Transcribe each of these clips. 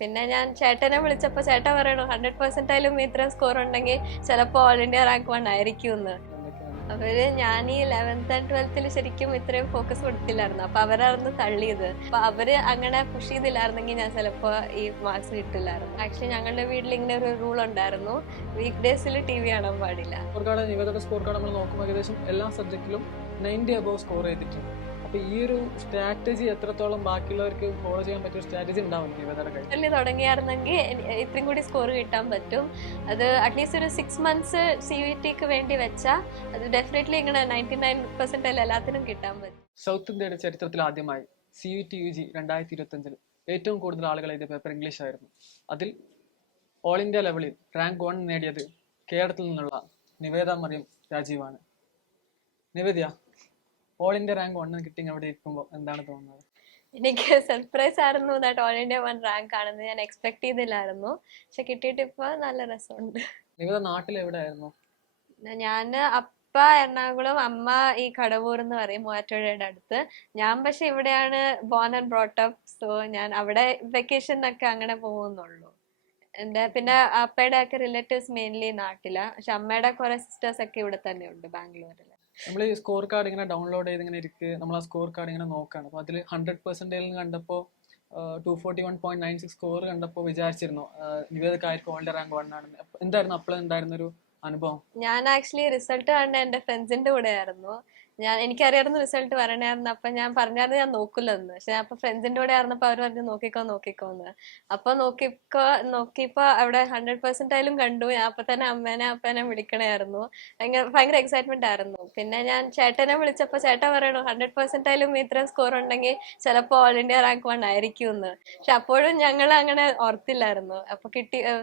പിന്നെ ഞാൻ ചേട്ടനെ വിളിച്ചപ്പോൾ ചേട്ടൻ പറയണു 100% ഇത്രയും സ്കോർ ഉണ്ടെങ്കിൽ ചിലപ്പോൾ ഓൾ ഇന്ത്യ റാങ്ക് 1 ആയിരിക്കും എന്ന്. അവര് ഞാൻ ഈ 11th and 12th ശരിക്കും ഇത്രയും ഫോക്കസ് കൊടുത്തില്ലായിരുന്നു. അപ്പൊ അവരായിരുന്നു തള്ളിയത്. അപ്പൊ അവര് അങ്ങനെ പുഷ് ചെയ്തില്ലായിരുന്നെങ്കിൽ ഞാൻ ചിലപ്പോ ഈ മാർക്സ് കിട്ടില്ലായിരുന്നു. ആക്ച്വലി ഞങ്ങളുടെ വീട്ടിൽ ഇങ്ങനെ ഒരു റൂൾ ഉണ്ടായിരുന്നു, വീക്ക് ഡേയ്സിൽ TV കാണാൻ പാടില്ല. നിവേദയുടെ സ്കോർ കാർഡ് നമ്മൾ നോക്കുമ്പോൾ ഏകദേശം എല്ലാ സബ്ജക്റ്റിലും 90 അബോവ് സ്കോർ ചെയ്തിട്ടുണ്ട്. അപ്പൊ ഈ ഒരു സ്ട്രാറ്റജി എത്രത്തോളം ബാക്കിയുള്ളവർക്ക് ഫോളോ ചെയ്യാൻ പറ്റിയ സ്ട്രാറ്റജി ഉണ്ടാവും നിവേദയുടെ കയ്യിൽ തുടങ്ങിയായിരുന്നെങ്കിൽ ഇത്രയും കൂടി സ്കോർ കിട്ടാൻ പറ്റും. അത് അറ്റ്ലീസ്റ്റ് ഒരു 6 months CVT-ക്ക് വേണ്ടി വെച്ചാൽ അത് ഡെഫിനറ്റ്ലി ഇങ്ങനെ 99% എല്ലാത്തിനും കിട്ടാൻ പറ്റും. സൗത്ത് ഇന്ത്യയുടെ ചരിത്രത്തിൽ ആദ്യമായി CVT UG 2025 ഏറ്റവും കൂടുതൽ ആളുകൾ എഴുതിയ പേപ്പർ ഇംഗ്ലീഷ് ആയിരുന്നു. അതിൽ ഓൾ ഇന്ത്യ ലെവലിൽ റാങ്ക് 1 നേടിയത് കേരളത്തിൽ നിന്നുള്ള നിവേദ മറിയം രാജീവാണ്. നിവേദ്യ, ഓൾ ഇന്ത്യ റാങ്ക് 1 കിട്ടി അവിടെ ഇരിക്കുമ്പോൾ എന്താണ് തോന്നുന്നത്? എനിക്ക് സർപ്രൈസ് ആയിരുന്നു ദാറ്റ് ഓൾ ഇന്ത്യ 1 റാങ്ക് ആണെന്ന്. ഞാൻ എക്സ്പെക്ട് ചെയ്തില്ലായിരുന്നു, പക്ഷെ കിട്ടിയിട്ട് ഇപ്പൊ നല്ല രസമുണ്ട്. നിവേദ നാട്ടിൽ എവിടെയായിരുന്നു? ഞാൻ അപ്പ എറണാകുളം, അമ്മ ഈ കടവൂർ എന്ന് പറയും, മൂവാറ്റുപുഴയുടെ അടുത്ത്. ഞാൻ പക്ഷെ ഇവിടെയാണ് born and brought up. So ഞാൻ അവിടെ വെക്കേഷനൊക്കെ അങ്ങനെ പോകുന്നുള്ളൂ. എന്റെ പിന്നെ അപ്പയുടെ ഒക്കെ റിലേറ്റീവ്സ് മെയിൻലി നാട്ടിലാ, പക്ഷെ അമ്മയുടെ കുറെ സിസ്റ്റേഴ്സ് ഒക്കെ ഇവിടെ തന്നെ ഉണ്ട്, ബാംഗ്ലൂരിൽ. നമ്മൾ ഈ സ്കോർ കാർഡ് ഇങ്ങനെ ഡൗൺലോഡ് ചെയ്ത് ഇങ്ങനെ ഇരിക്കുക, നമ്മൾ ആ സ്കോർ കാർഡ് ഇങ്ങനെ നോക്കുകയാണ്. അപ്പോൾ അതിൽ 100% കണ്ടപ്പോൾ 241.96 സ്കോർ കണ്ടപ്പോൾ വിചാരിച്ചിരുന്നു നിവേദക്കാർക്ക് ഓൾ ഇന്ത്യ റാങ്ക് 1 ആണെന്ന്. എന്തായിരുന്നു അപ്പോൾ ഉണ്ടായിരുന്നൊരു അനുഭവം? ഞാൻ ആക്ച്വലി റിസൾട്ട് കണ്ട എന്റെ ഫ്രണ്ട്സിന്റെ കൂടെ ആയിരുന്നു. എനിക്കറിയായിരുന്നു റിസൾട്ട് വരണായിരുന്നു. അപ്പൊ ഞാൻ പറഞ്ഞായിരുന്നു ഞാൻ നോക്കില്ലെന്ന്. പക്ഷെ അപ്പൊ ഫ്രണ്ട്സിന്റെ കൂടെ ആയിരുന്നപ്പോ അവർ പറഞ്ഞു നോക്കിക്കോന്ന്. അപ്പൊ നോക്കിയപ്പോ അവിടെ 100% കണ്ടു. ഞാൻ അപ്പൊ തന്നെ അപ്പനെ വിളിക്കണായിരുന്നു. ഭയങ്കര എക്സൈറ്റ്മെന്റ് ആയിരുന്നു. പിന്നെ ഞാൻ ചേട്ടനെ വിളിച്ചപ്പോ ചേട്ടൻ പറയണു 100% ഇത്രയും സ്കോർ ഉണ്ടെങ്കിൽ ചിലപ്പോ ഓൾ ഇന്ത്യ റാങ്ക് 1 ആയിരിക്കും എന്ന്. പക്ഷെ അപ്പോഴും ഞങ്ങൾ അങ്ങനെ ഓർത്തില്ലായിരുന്നു. അപ്പൊ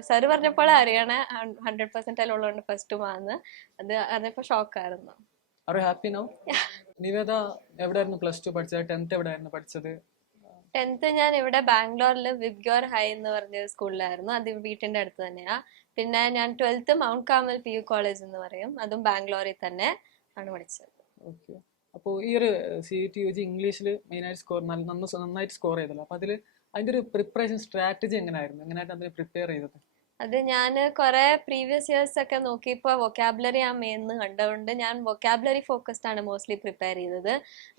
സാറ് പറഞ്ഞപ്പോഴാണ് അറിയണേ 100% ഉള്ളതുകൊണ്ട് ഫസ്റ്റ് വന്ന്. അതിപ്പോ ഷോക്കായിരുന്നു. Are you happy now? Niveda എവിടെയായിരുന്നു പ്ലസ് ടു പഠിച്ചത്? 10th എവിടെയായിരുന്നു പഠിച്ചത്? 10th ഞാൻ ഇവിടെ ബാംഗ്ലൂരിൽ വിബ്ഗ്യോർ ഹൈ എന്ന് പറഞ്ഞ സ്കൂളിലായിരുന്നു. അത് വീട്ടിന്റെ അടുത്ത് തന്നെയാ. പിന്നെ ഞാൻ 12th mount Carmel PU college എന്ന് പറയും, അതും ബാംഗ്ലൂരിൽ തന്നെ ആണ് പഠിച്ചത്. ഓക്കെ. അപ്പോൾ ഈ ഒരു CVT UG ഇംഗ്ലീഷിൽ മെയിനായിട്ട് നന്നായിട്ട് സ്കോർ ചെയ്തല്ലോ. അപ്പോൾ അതിൻ്റെ ഒരു പ്രിപ്പറേഷൻ സ്ട്രാറ്റജി എങ്ങനെയായിരുന്നു? എങ്ങനെയായിട്ട് അതിന് പ്രിപ്പയർ ചെയ്തത്? അത് ഞാൻ കുറെ പ്രീവിയസ് ഇയേഴ്സ് ഒക്കെ നോക്കിയപ്പോൾ വൊക്കാബുലറി ആ മെയിൻ കണ്ടുകൊണ്ട് ഞാൻ വൊക്കാബുലറി ഫോക്കസ്ഡ് ആണ് മോസ്റ്റ്ലി പ്രിപ്പയർ ചെയ്തത്.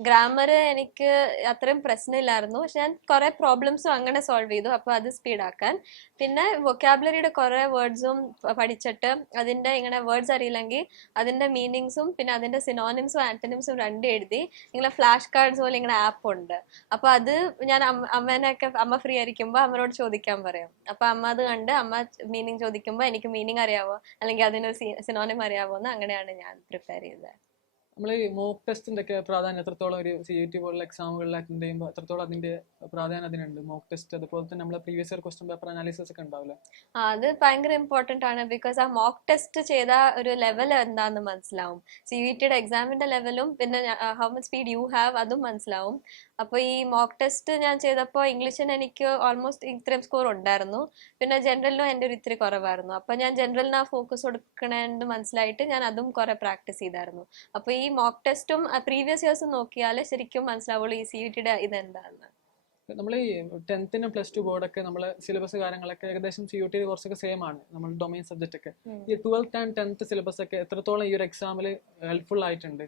ഗ്രാമർ എനിക്ക് അത്രയും പ്രശ്നമില്ലായിരുന്നു, പക്ഷെ ഞാൻ കുറെ പ്രോബ്ലംസും അങ്ങനെ സോൾവ് ചെയ്തു, അപ്പോൾ അത് സ്പീഡാക്കാൻ. പിന്നെ വൊക്കാബുലറിയുടെ കുറെ വേർഡ്സും പഠിച്ചിട്ട് അതിന്റെ ഇങ്ങനെ വേർഡ്സ് അറിയില്ലെങ്കിൽ അതിന്റെ മീനിങ്സും പിന്നെ അതിന്റെ സിനോണിംസും ആന്റണിംസും രണ്ടും എഴുതി ഇങ്ങനെ ഫ്ലാഷ് കാർഡ്സ് പോലെ ഇങ്ങനെ ആപ്പ് ഉണ്ട്. അപ്പൊ അത് ഞാൻ അമ്മ ഫ്രീ ആയിരിക്കുമ്പോൾ അമ്മനോട് ചോദിക്കാൻ പറയും. അപ്പൊ അമ്മ അത് കണ്ട് അമ്മ മീനിങ് ചോദിക്കുമ്പോൾ എനിക്ക് മീനിങ് അറിയാവോ അല്ലെങ്കിൽ അതിനൊരു സിനോണിം അറിയാവോ എന്ന് അങ്ങനെയാണ് ഞാൻ പ്രിപ്പയർ ചെയ്തത്. നമ്മൾ ഈ മോക്ക് ടെസ്റ്റിന്റെ ഒക്കെ പ്രാധാന്യം എത്രത്തോളം ഒരു CVT പോലുള്ള എക്സാമുകളിൽ അറ്റൻഡ് ചെയ്യുമ്പോൾ എത്രത്തോളം അതിന്റെ പ്രാധാന്യം അതിനുണ്ട്? മോക്ക് ടെസ്റ്റ് അതുപോലെ തന്നെ നമ്മളെ previous year question paper analysis ഒക്കെ ഉണ്ടാവില്ല? അത് ഭയങ്കര ഇമ്പോർട്ടന്റ് ആണ്. ബിക്കോസ് ആ മോക്ക് ടെസ്റ്റ് ചെയ്ത ഒരു ലെവൽ എന്താന്ന് മനസ്സിലാവും. CVTയുടെ എക്സാമിന്റെ ലെവലും പിന്നെ how much speed you have അതും മനസ്സിലാവും. അപ്പൊ ഈ മോക്ക് ടെസ്റ്റ് ഞാൻ ചെയ്തപ്പോൾ ഇംഗ്ലീഷിന് എനിക്ക് ഓൾമോസ്റ്റ് ഇത്രയും സ്കോർ ഉണ്ടായിരുന്നു. പിന്നെ ജനറലിനും എൻ്റെ ഒരു ഇത്തിരി കുറവായിരുന്നു. അപ്പൊ ഞാൻ ജനറലിന് ആ ഫോക്കസ് കൊടുക്കണമെന്ന് മനസ്സിലായിട്ട് ഞാൻ അതും കുറെ പ്രാക്ടീസ് ചെയ്തായിരുന്നു. അപ്പൊ ഈ മോക്ക് ടെസ്റ്റും പ്രീവിയസ് ഇയേഴ്സും നോക്കിയാൽ ശരിക്കും മനസ്സിലാവുള്ളൂ ഈ CVTയുടെ ഇതെന്താന്ന്. നമ്മൾ ഈ 10th പ്ലസ് ടു ബോർഡൊക്കെ നമ്മളെ സിലബസ് കാര്യങ്ങളൊക്കെ ഏകദേശം CVT കുറച്ചൊക്കെ സെയിം ആണ്, നമ്മൾ ഡൊമൈൻ സബ്ജക്റ്റ് ഒക്കെ. ഈ 12th and 10th സിലബസ് ഒക്കെ എത്രത്തോളം ഈ ഒരു എക്സാമിൽ ഹെൽപ്ഫുൾ ആയിട്ടുണ്ട്?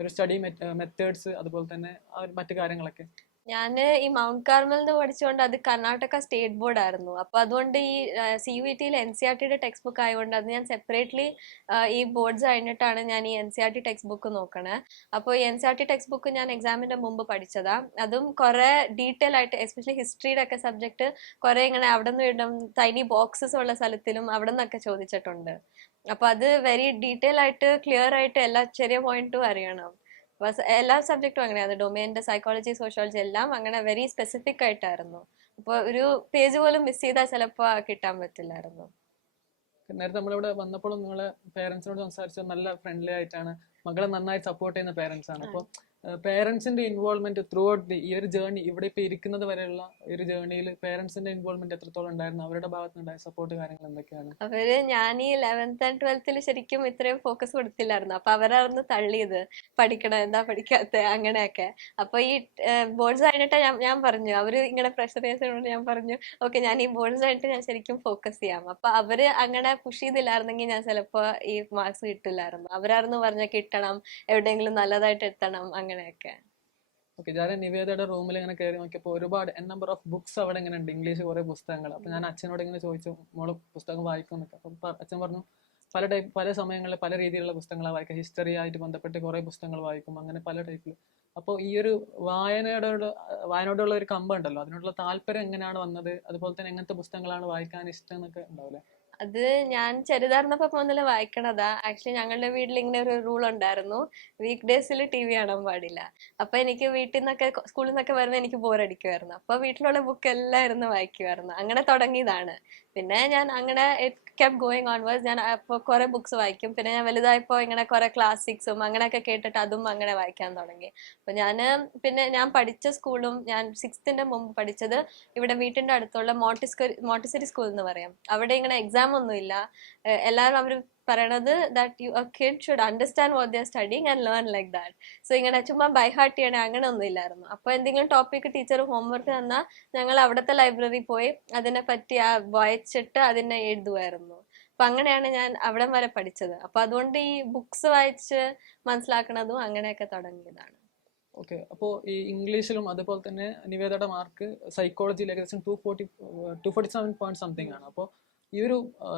ഒരു സ്റ്റഡി മെത്തേഡ്സ് അതുപോലെ തന്നെ മറ്റു കാര്യങ്ങളൊക്കെ. ഞാൻ ഈ മൗണ്ട് കാർമലിന് പഠിച്ചുകൊണ്ട് അത് കർണാടക സ്റ്റേറ്റ് ബോർഡ് ആയിരുന്നു. അപ്പൊ അതുകൊണ്ട് ഈ CVTയിൽ NCERTയുടെ ടെക്സ്റ്റ് ബുക്ക് ആയതുകൊണ്ട് അത് ഞാൻ സെപ്പറേറ്റ്ലി ഈ ബോർഡ്സ് കഴിഞ്ഞിട്ടാണ് ഞാൻ ഈ NCERT ടെക്സ്റ്റ് ബുക്ക് നോക്കണേ. അപ്പോൾ ഈ NCERT ടെക്സ്റ്റ് ബുക്ക് ഞാൻ എക്സാമിന്റെ മുമ്പ് പഠിച്ചതാ. അതും കുറെ ഡീറ്റെയിൽ ആയിട്ട് എസ്പെഷ്യലി ഹിസ്റ്ററിയുടെ ഒക്കെ സബ്ജക്ട് കുറെ ഇങ്ങനെ അവിടെ നിന്ന് ഇടും ടൈനി ബോക്സസ് ഉള്ള സ്ഥലത്തിലും അവിടെ നിന്നൊക്കെ ചോദിച്ചിട്ടുണ്ട്. അപ്പൊ അത് വെരി ഡീറ്റെയിൽ ആയിട്ട് ക്ലിയർ ആയിട്ട് എല്ലാ ചെറിയ പോയിന്റും അറിയണം. എല്ലാ സബ്ജക്റ്റും അങ്ങനെയാണ്, ഡൊമൈൻ്റെ സൈക്കോളജി സോഷ്യോളജി എല്ലാം അങ്ങനെ വെരി സ്പെസിഫിക് ആയിട്ടായിരുന്നു. അപ്പോൾ ഒരു പേജ് പോലും മിസ് ചെയ്താൽ ചിലപ്പോൾ കിട്ടാൻ പറ്റില്ലായിരുന്നു. നേരത്തെ നമ്മളിവിടെ വന്നപ്പോഴും നിങ്ങളെ പേരൻസിനോട് സംസാരിച്ചത് നല്ല ഫ്രണ്ട്ലി ആയിട്ടാണ്, മകളെ നന്നായി സപ്പോർട്ട് ചെയ്യുന്ന പേരൻസ് ആണ്. അപ്പോൾ പേരൻസിന്റെ ഇൻവോൾവ്മെന്റ് ത്രൂ ഔട്ട് ഈ ഒരു ജേർണി ഇവിടെ ഇപ്പൊ ഇരിക്കുന്നത് വരെയുള്ള ഈ ഒരു ജേർണിയിൽ പേരൻസിന്റെ ഇൻവോൾവ്മെന്റ് എത്രത്തോളം ഉണ്ടായിരുന്നു, അവരുടെ ഭാഗത്തുനിന്നുണ്ടായ സപ്പോർട്ട് കാര്യങ്ങൾ എന്തൊക്കെയാണ്? ഞാൻ ഈ 11th and 12th ശരിക്കും ഇത്രയും ഫോക്കസ് കൊടുത്തില്ലായിരുന്നു. അപ്പൊ അവരായിരുന്നു തള്ളിയത്, പഠിക്കണം എന്താ പഠിക്കാത്ത അങ്ങനെയൊക്കെ. അപ്പൊ ഈ ബോർഡ്സ് കഴിഞ്ഞിട്ട് ഞാൻ പറഞ്ഞു, അവര് ഇങ്ങനെ പ്രഷർ ചെയ്തതുകൊണ്ട് ഞാൻ പറഞ്ഞു ഓക്കെ ഞാൻ ഈ ബോർഡ്സ് കഴിഞ്ഞിട്ട് ഞാൻ ശരിക്കും ഫോക്കസ് ചെയ്യാം. അപ്പൊ അവര് അങ്ങനെ പുഷ് ചെയ്തില്ലായിരുന്നെങ്കിൽ ഞാൻ ചിലപ്പോ ഈ മാർക്സ് കിട്ടില്ലായിരുന്നു. അവരായിരുന്നു പറഞ്ഞ കിട്ടണം, എവിടെയെങ്കിലും നല്ലതായിട്ട് എത്തണം അങ്ങനെയൊക്കെ. ഓക്കെ, ഞാൻ നിവേദയുടെ റൂമിൽ ഇങ്ങനെ കയറി നോക്കിയപ്പോൾ ഒരുപാട് നമ്പർ ഓഫ് ബുക്സ് അവിടെ ഇങ്ങനെ ഉണ്ട്, ഇംഗ്ലീഷ് കുറെ പുസ്തകങ്ങൾ. അപ്പൊ ഞാൻ അച്ഛനോട് ഇങ്ങനെ ചോദിച്ചു, മോള് പുസ്തകം വായിക്കുന്നൊക്കെ. അപ്പം അച്ഛൻ പറഞ്ഞു പല സമയങ്ങളിൽ പല രീതിയിലുള്ള പുസ്തകങ്ങളാണ് വായിക്കുക, ഹിസ്റ്ററി ആയിട്ട് ബന്ധപ്പെട്ട് കുറെ പുസ്തകങ്ങൾ വായിക്കും, അങ്ങനെ പല ടൈപ്പിൽ. അപ്പോൾ ഈ ഒരു വായനയോടുള്ള ഒരു കമ്പം ഉണ്ടല്ലോ, അതിനോടുള്ള താല്പര്യം എങ്ങനെയാണ് വന്നത്, അതുപോലെ തന്നെ എങ്ങനത്തെ പുസ്തകങ്ങളാണ് വായിക്കാൻ ഇഷ്ടം എന്നൊക്കെ ഉണ്ടാവില്ലേ? അത് ഞാൻ ചെറുതായിരുന്നപ്പോ മുതൽ വായിക്കണതാ. ആക്ച്വലി ഞങ്ങളുടെ വീട്ടിൽ ഇങ്ങനെ ഒരു റൂൾ ഉണ്ടായിരുന്നു, വീക്ക് ഡേയ്സിൽ TV കാണാൻ പാടില്ല. അപ്പൊ എനിക്ക് വീട്ടിൽ നിന്നൊക്കെ സ്കൂളിൽ നിന്നൊക്കെ വരുന്ന എനിക്ക് ബോറടിക്കുമായിരുന്നു. അപ്പൊ വീട്ടിലുള്ള ബുക്ക് എല്ലാം ഇരുന്ന് വായിക്കുമായിരുന്നു. അങ്ങനെ തുടങ്ങിയതാണ്. പിന്നെ ഞാൻ അങ്ങനെ കെപ്റ്റ് ഗോയിങ് ഓൺവേഴ്സ്. ഞാൻ അപ്പൊ കുറെ ബുക്സ് വായിക്കും. പിന്നെ ഞാൻ വലുതായപ്പോ ഇങ്ങനെ കുറെ ക്ലാസിക്സും അങ്ങനെയൊക്കെ കേട്ടിട്ട് അതും അങ്ങനെ വായിക്കാൻ തുടങ്ങി. അപ്പൊ പിന്നെ ഞാൻ പഠിച്ച സ്കൂളും, ഞാൻ 6th മുമ്പ് പഠിച്ചത് ഇവിടെ വീട്ടിന്റെ അടുത്തുള്ള മോണ്ടിസറി സ്കൂൾ എന്ന് പറയാം. അവിടെ ഇങ്ങനെ എക്സാം ഒന്നുമില്ല. എല്ലാവരും അവർ പറയണത് that you kid should understand what they are studying and learn like that. So ഇങ്ങനെ ചുമ്മാ ബൈ ഹാർട്ട് ചെയ്യണേ അങ്ങനെ ഒന്നും ഇല്ലായിരുന്നു. അപ്പൊ എന്തെങ്കിലും ടോപ്പിക് ടീച്ചർ ഹോംവർക്ക് തന്നാൽ ഞങ്ങൾ അവിടുത്തെ ലൈബ്രറി പോയി അതിനെ പറ്റി വായിച്ചിട്ട് അതിനെ എഴുതുമായിരുന്നു. അപ്പൊ അങ്ങനെയാണ് ഞാൻ അവിടം വരെ പഠിച്ചത്. അപ്പൊ അതുകൊണ്ട് ഈ ബുക്സ് വായിച്ച് മനസ്സിലാക്കണതും അങ്ങനെയൊക്കെ തുടങ്ങിയതാണ്. ഓക്കെ, അപ്പോൾ ഈ ഇംഗ്ലീഷിലും അതുപോലെ തന്നെ നിവേദയുടെ മാർക്ക് സൈക്കോളജിയിൽ ഏകദേശം 247 പോയിന്റ് സംതിങ് ആണ്. അപ്പോൾ ഈ ഒരു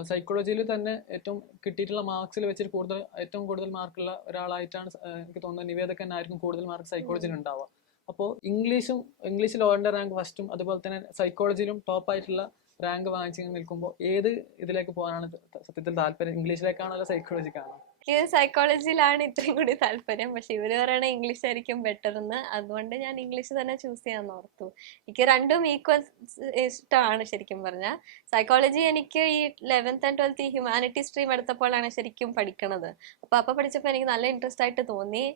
സൈക്കോളജിയിൽ തന്നെ ഏറ്റവും കിട്ടിയിട്ടുള്ള മാർക്സിൽ വെച്ചിട്ട് ഏറ്റവും കൂടുതൽ മാർക്കുള്ള ഒരാളായിട്ടാണ് എനിക്ക് തോന്നുന്നത് നിവേദക്ക് തന്നെ ആയിരിക്കും കൂടുതൽ മാർക്ക് സൈക്കോളജിയിൽ ഉണ്ടാവുക. അപ്പോൾ ഇംഗ്ലീഷിൽ ഓൾൻ്റെ റാങ്ക് ഫസ്റ്റും അതുപോലെ തന്നെ സൈക്കോളജിയിലും ടോപ്പ് ആയിട്ടുള്ള റാങ്ക് വാങ്ങിച്ച് നിൽക്കുമ്പോൾ ഏത് ഇതിലേക്ക് പോകാനാണ് സത്യത്തിൽ താല്പര്യം, ഇംഗ്ലീഷിലേക്കാണോ അല്ല സൈക്കോളജിക്കാണോ? എനിക്ക് സൈക്കോളജിയിലാണ് ഇത്രയും കൂടി താല്പര്യം. പക്ഷെ ഇവര് പറയണ ഇംഗ്ലീഷ് ആയിരിക്കും ബെറ്റർ എന്ന്. അതുകൊണ്ട് ഞാൻ ഇംഗ്ലീഷ് തന്നെ ചൂസ് ചെയ്യാൻ ഓർത്തു. എനിക്ക് രണ്ടും ഈക്വൽ ഇഷ്ടമാണ് ശരിക്കും പറഞ്ഞാൽ. സൈക്കോളജി എനിക്ക് ഈ 11th and 12th ഈ ഹ്യൂമാനിറ്റി സ്ട്രീം എടുത്തപ്പോഴാണ് ശരിക്കും പഠിക്കണത്. അപ്പൊ പഠിച്ചപ്പോൾ എനിക്ക് നല്ല ഇൻട്രസ്റ്റ് ആയിട്ട് തോന്നി.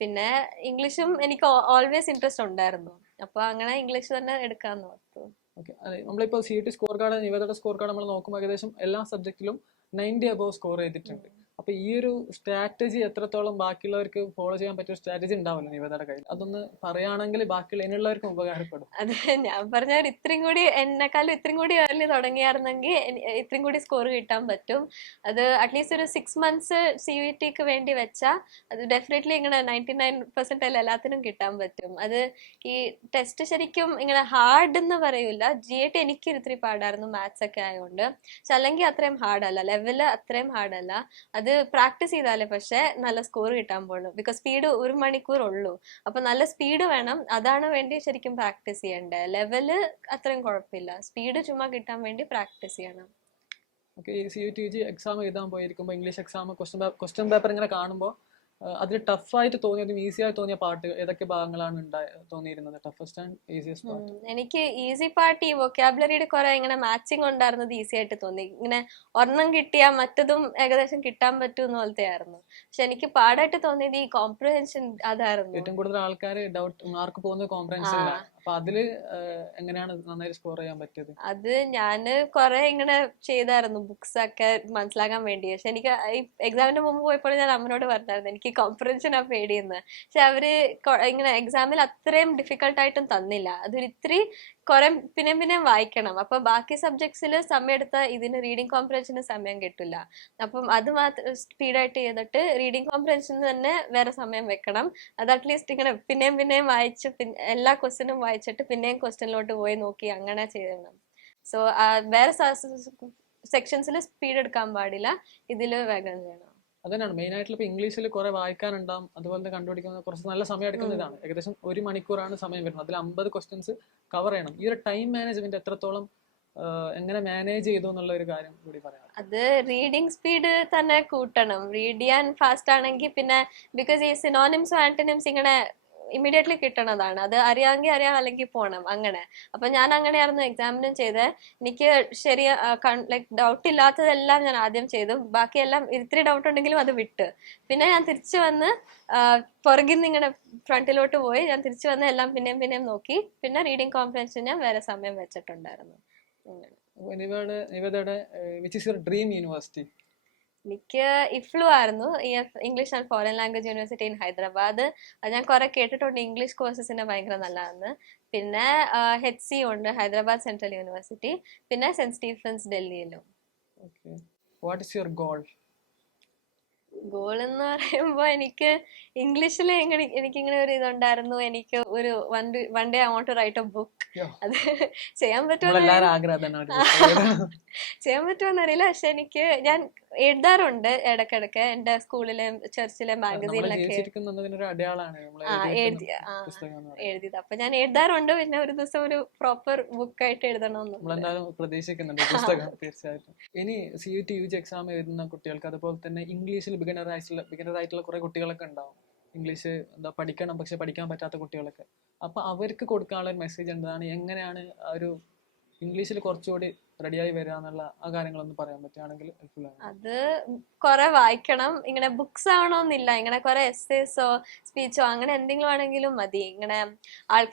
പിന്നെ ഇംഗ്ലീഷും എനിക്ക് ഓൾവേസ് ഇൻട്രസ്റ്റ് ഉണ്ടായിരുന്നു. അപ്പൊ അങ്ങനെ ഇംഗ്ലീഷ് തന്നെ എടുക്കാന്ന് ഓർത്തു. ഓക്കെ, അതെ, നമ്മളിപ്പോൾ CET സ്കോർ കാർഡ്, നിവേദയുടെ സ്കോർ കാർഡ് നമ്മൾ നോക്കുമ്പോൾ ഏകദേശം എല്ലാ സബ്ജക്റ്റിലും 90 അബോവ് സ്കോർ ചെയ്തിട്ടുണ്ട്. അപ്പൊ ഈ ഒരു സ്ട്രാറ്റജി എത്രത്തോളം ബാക്കിയുള്ളവർക്ക് ഫോളോ ചെയ്യാൻ പറ്റിയ സ്ട്രാറ്റജി ഉണ്ടാവില്ല നിവേദയുടെ കയ്യിൽ, അതൊന്ന് പറയുകയാണെങ്കിൽ ബാക്കിയുള്ള ഇനിയുള്ളവർക്കും ഉപകാരപ്പെടും. അതെ, ഞാൻ പറഞ്ഞ ഇത്രയും കൂടി എന്നെക്കാളും ഇത്രയും കൂടി ഏർലി തുടങ്ങിയായിരുന്നെങ്കിൽ ഇത്രയും കൂടി സ്കോർ കിട്ടാൻ പറ്റും. അത് അറ്റ്ലീസ്റ്റ് ഒരു 6 months CUETക്ക് വേണ്ടി വെച്ചാൽ അത് ഡെഫിനറ്റ്ലി ഇങ്ങനെ 99% എല്ലാത്തിനും കിട്ടാൻ പറ്റും. അത് ഈ ടെസ്റ്റ് ശരിക്കും ഇങ്ങനെ ഹാർഡ് എന്ന് പറയൂല. GAT എനിക്ക് ഇത്തിരി പാടായിരുന്നു മാത്സ് ഒക്കെ ആയതുകൊണ്ട്. പക്ഷെ അല്ലെങ്കിൽ അത്രയും ഹാർഡല്ല, ലെവല് അത്രയും ഹാർഡല്ല. അത് പ്രാക്ടീസ് ചെയ്താലേ പക്ഷെ നല്ല സ്കോർ കിട്ടാൻ പോകുള്ളൂ. ബിക്കോസ് സ്പീഡ് 1 മണിക്കൂർ ഉള്ളൂ. അപ്പൊ നല്ല സ്പീഡ് വേണം. അതാണ് വേണ്ടി ശരിക്കും പ്രാക്ടീസ് ചെയ്യേണ്ടത്. ലെവല് അത്രയും കുഴപ്പമില്ല, സ്പീഡ് ചുമ്മാ കിട്ടാൻ വേണ്ടി പ്രാക്ടീസ് ചെയ്യണം. ഓക്കെ, ഈ CUET എക്സാം എഴുതാൻ പോയിരിക്കുമ്പോൾ ഇംഗ്ലീഷ് എക്സാം ക്വസ്റ്റ്യൻ പേപ്പർ ഇങ്ങനെ കാണുമ്പോൾ അതിൽ ടഫായിട്ട് തോന്നിയതും ഈസി ആയി തോന്നിയ പാർട്ട് ഏതൊക്കെ ഭാഗങ്ങളാണ് തോന്നിയിരുന്നത്, ടഫസ്റ്റ് ആൻഡ് ഈസിയസ്റ്റ് പാർട്ട്? എനിക്ക് ഈസി പാർട്ട് ഈ വൊക്കാബുലറിയുടെ കുറെ ഇങ്ങനെ മാച്ചിങ് ഉണ്ടായിരുന്നത് ഈസി ആയിട്ട് തോന്നി. ഇങ്ങനെ ഒരെണ്ണം കിട്ടിയാൽ മറ്റതും ഏകദേശം കിട്ടാൻ പറ്റുന്ന പോലത്തെ ആയിരുന്നു. പക്ഷെ എനിക്ക് പാടായിട്ട് തോന്നിയത് ഈ കോംപ്രിഹെൻഷൻ അതായിരുന്നു. ഏറ്റവും കൂടുതൽ ആൾക്കാർ ഡൗട്ട് മാർക്ക് പോകുന്നത് കോംപ്രിഹെൻഷൻ. അപ്പൊ അതില് എങ്ങനെയാണ് നന്നായി സ്കോർ ചെയ്യാൻ പറ്റിയത്? അത് ഞാന് കുറെ ഇങ്ങനെ ചെയ്തായിരുന്നു ബുക്സ് ഒക്കെ മനസ്സിലാക്കാൻ വേണ്ടി. പക്ഷെ എനിക്ക് ഈ എക്സാമിന്റെ മുമ്പ് പോയപ്പോൾ ഞാൻ അമ്മനോട് പറഞ്ഞായിരുന്നു എനിക്ക് കോംപ്രിഹെൻഷൻ ആ പേടിയെന്ന്. പക്ഷെ അവര് ഇങ്ങനെ എക്സാമിൽ അത്രയും ഡിഫിക്കൽട്ടായിട്ടും തന്നില്ല. അതൊരു ഇത്തിരി കുറെ പിന്നെ വായിക്കണം. അപ്പൊ ബാക്കി സബ്ജക്ട്സിൽ സമയം എടുത്താൽ ഇതിന് റീഡിങ് കോംപ്രിഹെൻഷന് സമയം കിട്ടില്ല. അപ്പം അത് മാത്രം സ്പീഡായിട്ട് ചെയ്തിട്ട് റീഡിങ് കോംപ്രിഹെൻഷന് തന്നെ വേറെ സമയം വെക്കണം. അത് അറ്റ്ലീസ്റ്റ് ഇങ്ങനെ പിന്നെയും വായിച്ച് എല്ലാ ക്വസ്റ്റ്യനും വായിച്ചിട്ട് പിന്നെയും ക്വസ്റ്റ്യനിലോട്ട് പോയി നോക്കി അങ്ങനെ ചെയ്യണം. സോ വേറെ സെക്ഷൻസിൽ സ്പീഡ് എടുക്കാൻ പാടില്ല, ഇതില് വേഗം ചെയ്യണം. അതന്നെയാണ് മെയിൻ ആയിട്ടുള്ള. ഇപ്പൊ ഇംഗ്ലീഷിൽ കുറെ വായിക്കാനുണ്ടാവും, അതുപോലെ തന്നെ കണ്ടുപിടിക്കുന്ന കുറച്ച് നല്ല സമയം എടുക്കുന്നതാണ്. ഏകദേശം 1 മണിക്കൂറാണ് സമയം വരുന്നത്. അതിൽ 50 ക്വസ്റ്റ്യൻസ് കവർ ചെയ്യണം. ഈ ഒരു ടൈം മാനേജ്മെന്റ് എത്രത്തോളം എങ്ങനെ മാനേജ് ചെയ്തു എന്നുള്ള ഒരു കാര്യം കൂടി പറയാം. അത് റീഡിങ് സ്പീഡ് തന്നെ കൂട്ടണം. റീഡ് ചെയ്യാൻ ഫാസ്റ്റ് ആണെങ്കിൽ പിന്നെ ബിക്കോസ് ഈ സിനോണിംസും ആന്റണിംസ് ഇങ്ങനെ ഇമ്മീഡിയറ്റ്ലി കിട്ടണതാണ്. അത് അറിയാമെങ്കിൽ അറിയാം, അല്ലെങ്കിൽ പോണം അങ്ങനെ. അപ്പൊ ഞാൻ അങ്ങനെയായിരുന്നു എക്സാമിനും ചെയ്തത്. എനിക്ക് ശരി ലൈക്ക് ഡൗട്ട് ഇല്ലാത്തതെല്ലാം ഞാൻ ആദ്യം ചെയ്തു, ബാക്കിയെല്ലാം ഇത്തിരി ഡൗട്ട് ഉണ്ടെങ്കിലും അത് വിട്ട്. പിന്നെ ഞാൻ തിരിച്ചു വന്ന് പുറകിൽ നിന്ന് ഇങ്ങനെ ഫ്രണ്ടിലോട്ട് പോയി ഞാൻ തിരിച്ചു വന്ന് എല്ലാം പിന്നെയും പിന്നെയും നോക്കി. പിന്നെ റീഡിങ് കോംപ്രഹെൻഷൻ ഞാൻ വേറെ സമയം വെച്ചിട്ടുണ്ടായിരുന്നു. അങ്ങനെ. നിവേദയുടെ which is your dream university? എനിക്ക് ഇഫ്ലു ആയിരുന്നു, English and foreign language university in Hyderabad. അത് ഞാൻ കുറെ കേട്ടിട്ടുണ്ട്, ഇംഗ്ലീഷ് കോഴ്സസിന് ഭയങ്കര നല്ലതാണ്. പിന്നെ HC ഉണ്ട്, ഹൈദരാബാദ് സെൻട്രൽ യൂണിവേഴ്സിറ്റി. പിന്നെ സെന്റ് സ്റ്റീഫൻസ് ഡൽഹിയിലും. Okay, what is your goal? Goal എന്ന് പറയുമ്പോൾ എനിക്ക് ഇംഗ്ലീഷിൽ എനിക്കിങ്ങനെ ഒരു ഇതുണ്ടായിരുന്നു, എനിക്ക് ഒരു one day I want to write a book. അത് ചെയ്യാൻ പറ്റുമോ ചെയ്യാൻ പറ്റുമോന്നറിയില്ല, പക്ഷെ ഞാൻ എഴുതാറുണ്ട് ഇടക്കിടക്ക് എന്റെ സ്കൂളിലെയും ചർച്ചിലെ മാഗസീനിലൊക്കെ എഴുതിയത്. അപ്പൊ ഞാൻ എഴുതാറുണ്ട്. പിന്നെ ഒരു ദിവസം ഒരു പ്രോപ്പർ ബുക്കായിട്ട് എഴുതണമെന്ന് പ്രതീക്ഷിക്കുന്നുണ്ട് പുസ്തകം. തീർച്ചയായിട്ടും. ഇനി CUT UG എക്സാം എഴുതുന്ന കുട്ടികൾക്ക്, അതുപോലെ തന്നെ ഇംഗ്ലീഷിൽ ബിഗിനർ ആയിട്ടുള്ള കുറെ കുട്ടികളൊക്കെ ഉണ്ടാവും. ഇംഗ്ലീഷ് പഠിക്കണം പക്ഷെ പഠിക്കാൻ പറ്റാത്ത കുട്ടികളൊക്കെ. അപ്പൊ അവർക്ക് കൊടുക്കാനുള്ള ഒരു മെസ്സേജ് എന്താണ്? എങ്ങനെയാണ് ഒരു ഇംഗ്ലീഷിൽ കുറച്ചുകൂടി റെഡിയായി വരിക എന്നുള്ള ആ കാര്യങ്ങളൊന്ന് പറയാൻ പറ്റുകയാണെങ്കിൽ ഹെൽപ്ഫുൾ ആണ്. അത് കുറെ വായിക്കണം. ഇങ്ങനെ ബുക്സ് ആവണമെന്നില്ല, ഇങ്ങനെ കുറെ എസ്സേസോ സ്പീച്ചോ അങ്ങനെ എന്തെങ്കിലും ആണെങ്കിലും മതി. ഇങ്ങനെ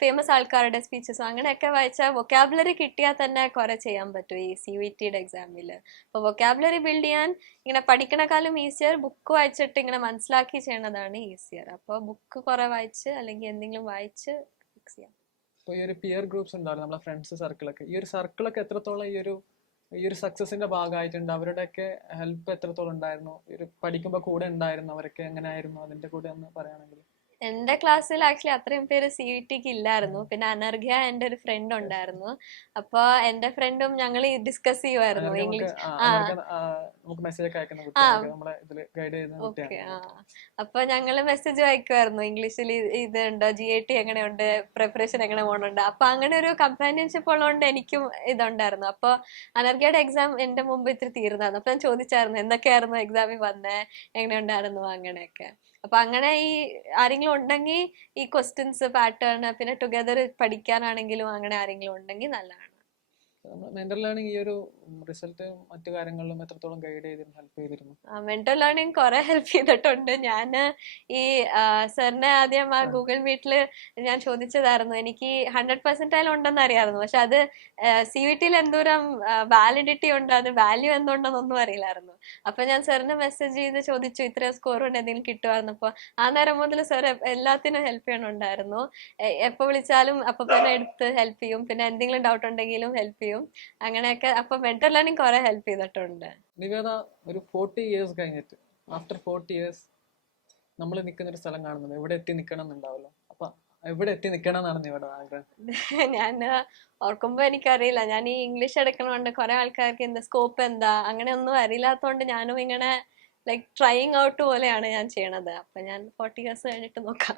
ഫേമസ് ആൾക്കാരുടെ സ്പീച്ചസോ അങ്ങനെയൊക്കെ വായിച്ചാൽ വൊക്കാബുലറി കിട്ടിയാൽ തന്നെ കുറെ ചെയ്യാൻ പറ്റും ഈ CUT എക്സാമിൽ. അപ്പൊ വൊക്കാബുലറി ബിൽഡ് ചെയ്യാൻ ഇങ്ങനെ പഠിക്കണക്കാളും ഈസിയർ ബുക്ക് വായിച്ചിട്ട് ഇങ്ങനെ മനസ്സിലാക്കി ചെയ്യണതാണ് ഈസിയർ. അപ്പോൾ ബുക്ക് കുറെ വായിച്ച് അല്ലെങ്കിൽ എന്തെങ്കിലും വായിച്ച് ഫിക്സ് ചെയ്യാം. ഇപ്പോൾ ഈ ഒരു പിയർ ഗ്രൂപ്പ്സ് ഉണ്ടാവില്ല, നമ്മളെ ഫ്രണ്ട്സ് സർക്കിളൊക്കെ, ഈ ഒരു സർക്കിളൊക്കെ എത്രത്തോളം ഈ ഒരു സക്സസിന്റെ ഭാഗമായിട്ടുണ്ട്? അവരുടെയൊക്കെ ഹെൽപ്പ് എത്രത്തോളം ഉണ്ടായിരുന്നു? ഒരു പഠിക്കുമ്പോൾ കൂടെ ഉണ്ടായിരുന്നു അവരൊക്കെ എങ്ങനെയായിരുന്നു? അതിന്റെ കൂടെ ഒന്ന് പറയുകയാണെങ്കിൽ. എന്റെ ക്ലാസ്സിൽ ആക്ച്വലി അത്രയും പേര് CUTക്ക് ഇല്ലായിരുന്നു. പിന്നെ അനർഘ്യ എന്റെ ഒരു ഫ്രണ്ട് ഉണ്ടായിരുന്നു. അപ്പൊ എന്റെ ഫ്രണ്ടും ഞങ്ങൾ ഡിസ്കസ് ചെയ്യുമായിരുന്നു ഇംഗ്ലീഷ്. ഓക്കെ, അപ്പൊ ഞങ്ങള് മെസ്സേജ് വായിക്കുമായിരുന്നു ഇംഗ്ലീഷിൽ. ഇതുണ്ടോ, GAT എങ്ങനെയുണ്ട്, പ്രിപ്പറേഷൻ എങ്ങനെ പോകുന്നുണ്ട്. അപ്പൊ അങ്ങനെ ഒരു കമ്പാനിയൻഷിപ്പ് ഉള്ളതുകൊണ്ട് എനിക്കും ഇതുണ്ടായിരുന്നു. അപ്പൊ അനർഘ്യയുടെ എക്സാം എന്റെ മുമ്പ് ഇത്തിരി തീർന്നായിരുന്നു. അപ്പൊ ഞാൻ ചോദിച്ചായിരുന്നു എന്തൊക്കെയായിരുന്നു എക്സാമിൽ വന്നേ, എങ്ങനെയുണ്ടായിരുന്നു അങ്ങനെയൊക്കെ. അപ്പൊ അങ്ങനെ ഈ ആരെങ്കിലും ഉണ്ടെങ്കിൽ ഈ ക്വസ്റ്റ്യൻസ് പാറ്റേൺ പിന്നെ ടുഗദർ പഠിക്കാനാണെങ്കിലും അങ്ങനെ ആരെങ്കിലും ഉണ്ടെങ്കിൽ നല്ലതാണ്. മെന്റൽ ലേണിംഗ് ഈ ഒരു റിസൾട്ട് മറ്റു കാര്യങ്ങളിലും എത്രത്തോളം ഗൈഡ് ചെയ്തിരുന്നു, ഹെൽപ്പ് ചെയ്തിരുന്നു? മെന്റൽ ലേണിംഗ് കുറെ ഹെൽപ്പ് ചെയ്തിട്ടുണ്ട്. ഞാൻ ഈ സാറിനെ ആദ്യം ആ ഗൂഗിൾ മീറ്റില് ഞാൻ ചോദിച്ചതായിരുന്നു, എനിക്ക് 100% ഉണ്ടെന്ന് അറിയാമായിരുന്നു. പക്ഷെ അത് CUTയിൽ എന്തോരം വാലിഡിറ്റി ഉണ്ട്, അത് വാല്യൂ എന്തുണ്ടെന്നൊന്നും അറിയില്ലായിരുന്നു. അപ്പൊ ഞാൻ സാറിന് മെസ്സേജ് ചെയ്ത് ചോദിച്ചു ഇത്രയും സ്കോർ കൊണ്ട് എന്തെങ്കിലും കിട്ടുമായിരുന്നു. അപ്പൊ ആ നേരം മുതൽ സാർ എല്ലാത്തിനും ഹെൽപ്പ് ചെയ്യണുണ്ടായിരുന്നു. എപ്പോ വിളിച്ചാലും അപ്പൊ തന്നെ എടുത്ത് ഹെൽപ്പ് ചെയ്യും. പിന്നെ എന്തെങ്കിലും ഡൗട്ട് ഉണ്ടെങ്കിലും ഹെൽപ്പ് ചെയ്യും. അങ്ങനെയൊക്കെ. അപ്പൊ മെന്റൽ ലേണിംഗ് കുറെ ഹെൽപ്പ് ചെയ്തിട്ടുണ്ട്. നിവേദ, ഒരു 40 years കഴിഞ്ഞിട്ട്, ആഫ്റ്റർ 40 years നമ്മൾ നിൽക്കുന്ന ഒരു സ്ഥലം കാണുന്നത്, എവിടെ എത്തി നിൽക്കണം എന്നുണ്ടാവല്ലോ. അപ്പൊ എവിടെ എത്തി നിൽക്കണം എന്നാണ് നിവേദ ആഗ്രഹം? ഞാൻ ഓർക്കുമ്പോ എനിക്കറിയില്ല. ഞാൻ ഈ ഇംഗ്ലീഷ് എടുക്കണോണ്ട് കുറെ ആൾക്കാർക്ക് എന്താ സ്കോപ്പ് എന്താ അങ്ങനെ ഒന്നും അറിയില്ലാത്തോണ്ട് ഞാനും ഇങ്ങനെ ലൈക് ട്രൈയിങ് ഔട്ട് പോലെയാണ് ഞാൻ ചെയ്യണത്. അപ്പൊ ഞാൻ 40 years കഴിഞ്ഞിട്ട് നോക്കാം.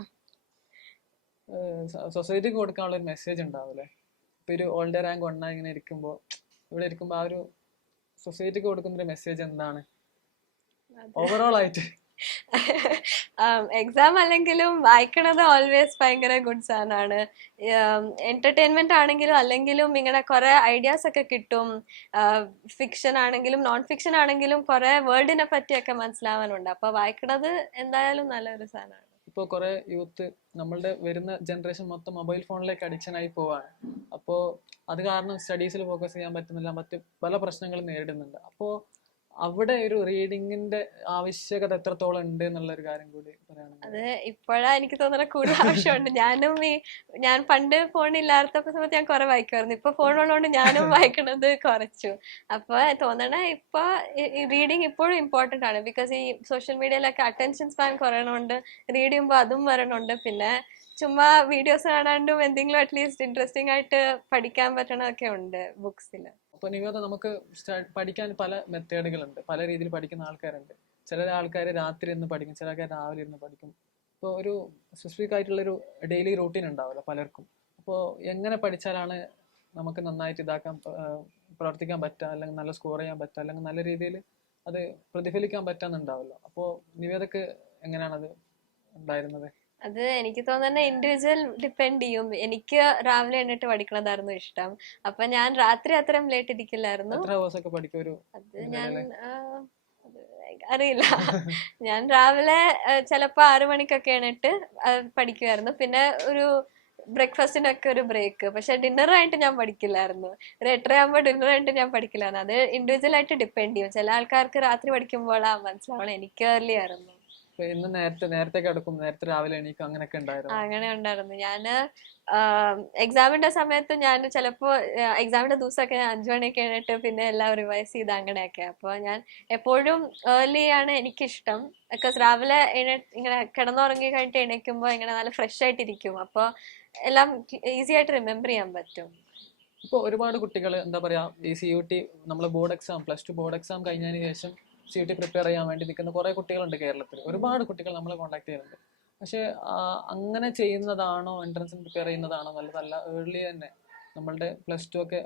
സൊസൈറ്റിക്ക് കൊടുക്കാനുള്ള ഒരു മെസ്സേജ് ഉണ്ടാവില്ലേ? ഇപ്പൊ ഒരു ഓൾഡ് റാങ്ക് 1 ഇങ്ങനെ ഇരിക്കുമ്പോൾ, ഇവിടെ ഇരിക്കുമ്പോൾ ആ ഒരു സൊസൈറ്റിക്ക് കൊടുക്കുന്ന ഒരു മെസ്സേജ് എന്താണ് ഓവറോൾ ആയിട്ട്? എക്സാം അല്ലെങ്കിലും വായിക്കണത് ഓൾവേസ് ഭയങ്കര ഗുഡ് സാധനമാണ്. എന്റർടൈൻമെന്റ് ആണെങ്കിലും അല്ലെങ്കിലും ഇങ്ങനെ കുറെ ഐഡിയാസ് ഒക്കെ കിട്ടും. ഫിക്ഷൻ ആണെങ്കിലും നോൺ ഫിക്ഷൻ ആണെങ്കിലും കുറെ വേൾഡിനെ പറ്റിയൊക്കെ മനസ്സിലാവാനുണ്ട്. അപ്പൊ വായിക്കണത് എന്തായാലും നല്ലൊരു സാധനമാണ്. ഇപ്പോൾ കുറെ യൂത്ത്, നമ്മളുടെ വരുന്ന ജനറേഷൻ മൊത്തം മൊബൈൽ ഫോണിലേക്ക് അഡിക്ഷൻ ആയി പോവാണ്. അപ്പോൾ അത് കാരണം സ്റ്റഡീസിൽ ഫോക്കസ് ചെയ്യാൻ പറ്റുന്നില്ല, മറ്റ് പല പ്രശ്നങ്ങളും നേരിടുന്നുണ്ട്. അപ്പോൾ അവിടെ ഒരു റീഡിങ്ങിന്റെ ആവശ്യകത എത്രത്തോളം ഉണ്ട് എന്നുള്ള ഒരു കാര്യം കൂടി പറയുകയാണെങ്കിൽ. അത് ഇപ്പോഴാ എനിക്ക് തോന്നുന്ന കൂടുതൽ ആവശ്യമുണ്ട്. ഞാൻ പണ്ട് ഫോണില്ലാത്ത സമയത്ത് ഞാൻ കുറെ വായിക്കുമായിരുന്നു. ഇപ്പൊ ഫോൺ ഉള്ളതുകൊണ്ട് ഞാനും വായിക്കണത് കുറച്ചു. അപ്പൊ തോന്നണ ഇപ്പൊ റീഡിങ് ഇപ്പോഴും ഇമ്പോർട്ടന്റ് ആണ്. ബിക്കോസ് ഈ സോഷ്യൽ മീഡിയയിലൊക്കെ അറ്റൻഷൻ സ്പാൻ കുറയണോണ്ട് റീഡ് ചെയ്യുമ്പോൾ അതും വരണുണ്ട്. പിന്നെ ചുമ്മാ വീഡിയോസ് കാണാണ്ടും എന്തെങ്കിലും അറ്റ്ലീസ്റ്റ് ഇൻട്രസ്റ്റിംഗ് ആയിട്ട് പഠിക്കാൻ പറ്റണതൊക്കെ ഉണ്ട് ബുക്സിൽ. അപ്പൊ നിവേദ, നമുക്ക് പഠിക്കാൻ പല മെത്തേഡുകളുണ്ട്, പല രീതിയിൽ പഠിക്കുന്ന ആൾക്കാരുണ്ട്. ചില ആൾക്കാർ രാത്രി ഇരുന്ന് പഠിക്കും, ചില ആൾക്കാർ രാവിലെ ഇരുന്ന് പഠിക്കും. ഇപ്പോൾ ഒരു സ്പെസിഫിക് ആയിട്ടുള്ളൊരു ഡെയിലി റൂട്ടീൻ ഉണ്ടാവില്ല പലർക്കും. അപ്പോൾ എങ്ങനെ പഠിച്ചാലാണ് നമുക്ക് നന്നായിട്ട് പ്രവർത്തിക്കാൻ പറ്റുക, അല്ലെങ്കിൽ നല്ല സ്കോർ ചെയ്യാൻ പറ്റുക, അല്ലെങ്കിൽ നല്ല രീതിയിൽ അത് പ്രതിഫലിക്കാൻ പറ്റാന്നുണ്ടാവല്ലോ. അപ്പോൾ നിവേദക്ക് എങ്ങനെയാണത് ഉണ്ടായിരുന്നത്? അത് എനിക്ക് തോന്നുന്ന ഇൻഡിവിജ്വൽ ഡിപ്പെൻഡ് ചെയ്യും. എനിക്ക് രാവിലെ എണ്ണിട്ട് പഠിക്കണതായിരുന്നു ഇഷ്ടം. അപ്പൊ ഞാൻ രാത്രി അത്രയും ലേറ്റ് ഇരിക്കില്ലായിരുന്നു. എത്ര hours ഒക്കെ പഠിക്കും ഒരു അത് ഞാൻ ഇതിനിടയില്? അത് അറിയില്ല. ഞാൻ രാവിലെ ചിലപ്പോ 6 മണിക്കൊക്കെ എണ്ണിട്ട് പഠിക്കുമായിരുന്നു. പിന്നെ ഒരു ബ്രേക്ക്ഫാസ്റ്റിനൊക്കെ ഒരു ബ്രേക്ക്. പക്ഷെ ഡിന്നർ ആയിട്ട് ഞാൻ പഠിക്കില്ലായിരുന്നു. ഒരു 8:30 ഡിന്നർ ആയിട്ട് ഞാൻ പഠിക്കില്ലായിരുന്നു. അത് ഇൻഡിവിജ്വൽ ആയിട്ട് ഡിപ്പെൻഡ് ചെയ്യും. ചില ആൾക്കാർക്ക് രാത്രി പഠിക്കുമ്പോഴാ മനസ്സിലാവണം. എനിക്ക് ഏർലി ആയിരുന്നു. ഇപ്പൊ ഇന്ന് നേരത്തെ നേരത്തെ കിടക്കും, നേരത്തെ രാവിലെ എണീക്കും, അങ്ങനെയൊക്കെ ഉണ്ടായിരുന്നു. അങ്ങനെ ഉണ്ടായിരുന്നു. ഞാന് എക്സാമിന്റെ സമയത്ത് ഞാൻ ചിലപ്പോ എക്സാമിന്റെ ദിവസമൊക്കെ ഞാൻ 5 മണിയൊക്കെ എഴുന്നിട്ട് പിന്നെ എല്ലാം റിവൈസ് ചെയ്ത് അങ്ങനെയൊക്കെ. അപ്പൊ ഞാൻ എപ്പോഴും ഏർലി ആണ് എനിക്കിഷ്ടം. ബിക്കോസ് രാവിലെ ഇങ്ങനെ കിടന്നുറങ്ങി കഴിഞ്ഞിട്ട് എണീക്കുമ്പോ ഇങ്ങനെ നല്ല ഫ്രഷ് ആയിട്ടിരിക്കും. അപ്പൊ എല്ലാം ഈസി ആയിട്ട് റിമെമ്പർ ചെയ്യാൻ പറ്റും. ഇപ്പോൾ ഒരുപാട് കുട്ടികൾ എന്താ പറയാ, ഈ CUT നമ്മളെ ബോർഡ് എക്സാം, +2 ബോർഡ് എക്സാം കഴിഞ്ഞതിന് ശേഷം CUT പ്രിപ്പയർ ചെയ്യാൻ വേണ്ടി നിൽക്കുന്ന കുറേ കുട്ടികളുണ്ട് കേരളത്തിൽ. ഒരുപാട് കുട്ടികൾ നമ്മളെ കോൺടാക്ട് ചെയ്യുന്നുണ്ട്. പക്ഷെ അങ്ങനെ ചെയ്യുന്നതാണോ, എൻട്രൻസിന് പ്രിപ്പയർ ചെയ്യുന്നതാണോ നല്ലതല്ല, ഏർലി തന്നെ നമ്മളുടെ +2 ഒക്കെ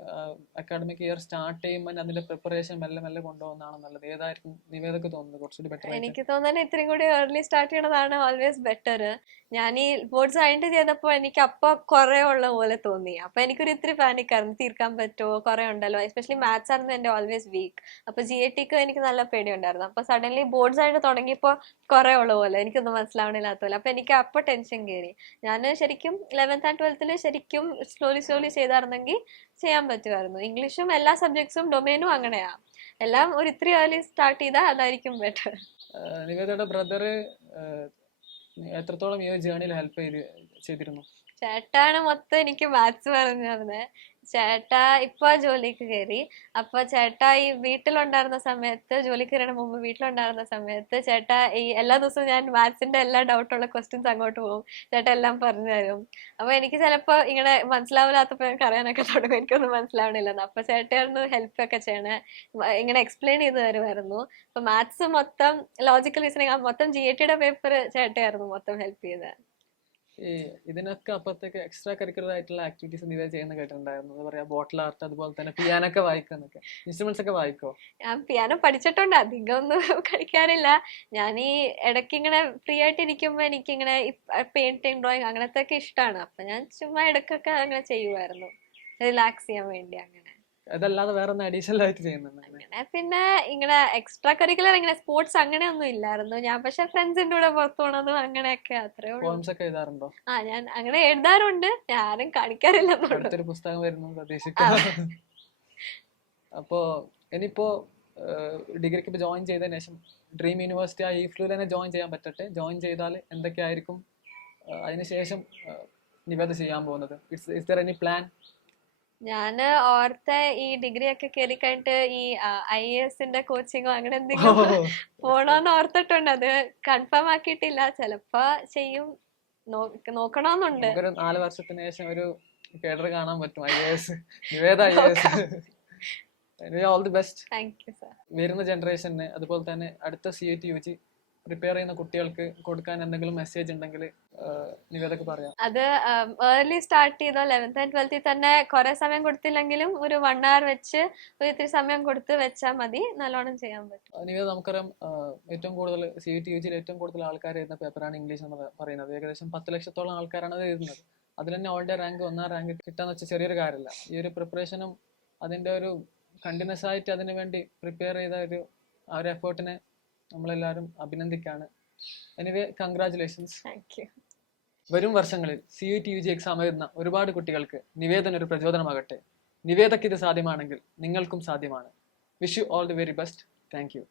അക്കാഡമിക് ഇയർ സ്റ്റാർട്ട് ചെയ്യുമ്പോൾ തന്നെ അതിന്റെ പ്രിപ്പറേഷൻ മെല്ലെ മെല്ലെ കൊണ്ടുപോകുന്നതാണോ നല്ലത്? ഏതായിരിക്കും നിവേദക്ക് തോന്നുന്നത് കുറച്ചുകൂടി ബെറ്റർ ആയിട്ട്? എനിക്ക് തോന്നുന്നത് ഇത്രയും കൂടി ഏർലി സ്റ്റാർട്ട് ചെയ്യണതാണ് ഓൾവേസ് ബെറ്റർ. ഞാൻ ഈ ബോർഡ്സ് കഴിഞ്ഞിട്ട് ചെയ്തപ്പോൾ എനിക്ക് അപ്പൊ കുറെ ഉള്ള പോലെ തോന്നി. അപ്പൊ എനിക്കൊരു ഇത്തിരി പാനിക് ആയിരുന്നു, തീർക്കാൻ പറ്റുമോ, കുറെ ഉണ്ടല്ലോ. എസ്പെഷ്യലി മാത്സ് ആയിരുന്നു എന്റെ ഓൾവേസ് വീക്ക്. അപ്പൊ GATക്ക് എനിക്ക് നല്ല പേടിയുണ്ടായിരുന്നു. അപ്പൊ സഡൻലി ബോർഡ്സ് ആയിട്ട് തുടങ്ങിയപ്പോ കുറെ ഉള്ള പോലെ, എനിക്കൊന്നും മനസ്സിലാവണില്ലാത്ത പോലെ. അപ്പൊ എനിക്ക് അപ്പൊ ടെൻഷൻ കയറി. ഞാൻ ശരിക്കും 11th and 12th ശരിക്കും സ്ലോലി സ്ലോലി ചെയ്തായിരുന്നെങ്കിൽ ചെയ്യാൻ പറ്റുമായിരുന്നു. ഇംഗ്ലീഷും എല്ലാ സബ്ജക്ട്സും ഡൊമൈനും അങ്ങനെയാ. എല്ലാം ഒരു ഇത്തിരി ഏർലി സ്റ്റാർട്ട് ചെയ്താൽ അതായിരിക്കും ബെറ്റർ. നിവേദയുടെ ബ്രദർ എത്രത്തോളം ഈ ജേർണിയിൽ ഹെൽപ്പ് ചെയ്തിരുന്നു? ചേട്ടാണ് മൊത്തം എനിക്ക് മാത്സ് പറഞ്ഞു തരുന്നത്. ചേട്ടാ ഇപ്പൊ ജോലിക്ക് കയറി. അപ്പൊ ചേട്ടാ ഈ വീട്ടിലുണ്ടായിരുന്ന സമയത്ത്, ജോലിക്ക് കയറിയ മുമ്പ് വീട്ടിലുണ്ടായിരുന്ന സമയത്ത് ചേട്ടാ ഈ എല്ലാ ദിവസവും ഞാൻ മാത്സിന്റെ എല്ലാ ഡൗട്ടുള്ള ക്വസ്റ്റ്യൻസ് അങ്ങോട്ട് പോകും. ചേട്ടാ എല്ലാം പറഞ്ഞു തരും. അപ്പൊ എനിക്ക് ചിലപ്പോ ഇങ്ങനെ മനസ്സിലാവില്ലാത്തപ്പോ എനിക്ക് അറിയാനൊക്കെ തുടങ്ങും, എനിക്കൊന്നും മനസ്സിലാവണില്ലെന്ന്. അപ്പൊ ചേട്ടയായിരുന്നു ഹെൽപ്പ് ഒക്കെ ചെയ്യണേ, ഇങ്ങനെ എക്സ്പ്ലെയിൻ ചെയ്ത് തരുമായിരുന്നു. അപ്പൊ മാത്സ് മൊത്തം ലോജിക്കൽ റീസണിങ് മൊത്തം GATയുടെ പേപ്പർ ചേട്ടയായിരുന്നു മൊത്തം ഹെൽപ്പ് ചെയ്തത്. ഈ ഇതിനൊക്കെ അപ്പുറത്തേക്ക് എക്സ്ട്രാ കരിക്കുലർ ആയിട്ടുള്ള ആക്ടിവിറ്റീസ് നിവേദ ചെയ്യുന്ന കേട്ടിട്ടുണ്ടായിരുന്നു. എന്താ പറയാ, ബോട്ടിൽ ആർട്ട്, അതുപോലെ തന്നെ പിയാനൊക്കെ വായിക്കാന്നൊക്കെ. ഇൻസ്ട്രുമെന്റ്സ് ഒക്കെ വായിക്കോ? ഞാൻ പിയാനോ പഠിച്ചിട്ടുണ്ട്, അധികം ഒന്നും കളിക്കാറില്ല. ഞാൻ ഈ ഇടയ്ക്ക് ഇങ്ങനെ ഫ്രീ ആയിട്ട് ഇരിക്കുമ്പോ എനിക്കിങ്ങനെ പെയിന്റിങ്, ഡ്രോയിങ് അങ്ങനത്തെ ഒക്കെ ഇഷ്ടമാണ്. അപ്പൊ ഞാൻ ചുമ്മാ ഇടയ്ക്കൊക്കെ അങ്ങനെ ചെയ്യുമായിരുന്നു, റിലാക്സ് ചെയ്യാൻ വേണ്ടി. അങ്ങനെ അതല്ലാതെ വേറെ ഒന്ന് അഡീഷണൽ ആയിട്ട് ചെയ്യുന്നുണ്ട് അങ്ങനെ? അങ്ങനെ പിന്നെ ഇങ്ങനെ എക്സ്ട്രാ കരിക്കുലർ ഇങ്ങനെ സ്പോർട്സ് അങ്ങനെയൊന്നും ഇല്ലായിരുന്നു. ഞാൻ പക്ഷെ ഫ്രണ്ട്സിന്റെ കൂടെ പുറത്തു പോണതും അങ്ങനെയൊക്കെ, അത്രേ ഉള്ളൂ. പോംസ് ഒക്കെ എഴുതാറുണ്ടോ? ഞാൻ അങ്ങനെ എഴുതാറുണ്ട്, ഞാനും കാണിക്കാറില്ലെന്നുള്ളൂ. അടുത്തൊരു പുസ്തകം വരുന്നു പ്രതീക്ഷിക്കാം. അപ്പോ ഇനിയിപ്പോ ഡിഗ്രിക്ക് ഇപ്പൊ ജോയിൻ ചെയ്തതിനു ശേഷം ഡ്രീം യൂണിവേഴ്സിറ്റി ആ IFLU തന്നെ ജോയിൻ ചെയ്യാൻ പറ്റട്ടെ. ജോയിൻ ചെയ്താൽ എന്തൊക്കെയായിരിക്കും അതിനുശേഷം നിവേദ ചെയ്യാൻ പോകുന്നത്? Is there any plan? ഞാന് ഓർത്ത ഈ ഡിഗ്രി ഒക്കെ കയറി കഴിഞ്ഞിട്ട് ഈ IASന്റെ കോച്ചിങ്ങോ അങ്ങനെ എന്തെങ്കിലും പോണോന്ന് ഓർത്തിട്ടുണ്ട്. അത് കൺഫേം ആക്കിയിട്ടില്ല, ചെലപ്പോ ചെയ്യും. നോക്കണമെന്നുണ്ട്. നമുക്കൊരു 4 വർഷത്തിന് ശേഷം ഒരു കേഡർ കാണാൻ പറ്റും, IAS, Niveda IAS. All the best. Thank you sir. വരുന്ന ജനറേഷന്, അതുപോലെ തന്നെ അടുത്ത CUT UG പ്രിപ്പയർ ചെയ്യുന്ന കുട്ടികൾക്ക് കൊടുക്കാൻ എന്തെങ്കിലും മെസ്സേജ് ഉണ്ടെങ്കിൽ നിവേദക്ക് പറയാം. അത് ഏർലി സ്റ്റാർട്ട് ചെയ്തോ 11th and 12th തന്നെ കുറെ സമയം കൊടുത്തില്ലെങ്കിലും ഒരു 1 hour വെച്ച് ഒരു ഇത്തിരി സമയം കൊടുത്ത് വെച്ചാൽ മതി, നല്ലോണം ചെയ്യാൻ പറ്റും. നിവേദ, നമുക്കറിയാം ഏറ്റവും കൂടുതൽ CUT UG ഏറ്റവും കൂടുതൽ ആൾക്കാർ എഴുതുന്ന പേപ്പറാണ് ഇംഗ്ലീഷ് എന്ന് പറയുന്നത്. ഏകദേശം 10 ലക്ഷത്തോളം ആൾക്കാരാണ് അത് എഴുതുന്നത്. അതിൽ തന്നെ ഓൾ ഇന്ത്യ റാങ്ക് 1ാം റാങ്ക് കിട്ടാന്ന് വെച്ചാൽ ചെറിയൊരു കാര്യമല്ല. ഈ ഒരു പ്രിപ്പറേഷനും അതിന്റെ ഒരു കണ്ടിന്യൂസ് ആയിട്ട് അതിനു വേണ്ടി പ്രിപ്പയർ ചെയ്ത ആ ഒരു എഫേർട്ടിനെ നമ്മളെല്ലാവരും അഭിനന്ദിക്കാണ്. Anyway, congratulations. Thank you. വരും വർഷങ്ങളിൽ CUT UG എക്സാം എഴുതുന്ന ഒരുപാട് കുട്ടികൾക്ക് നിവേദന ഒരു പ്രചോദനമാകട്ടെ. നിവേദക്ക് ഇത് സാധ്യമാണെങ്കിൽ നിങ്ങൾക്കും സാധ്യമാണ്. Wish you all the very best. Thank you.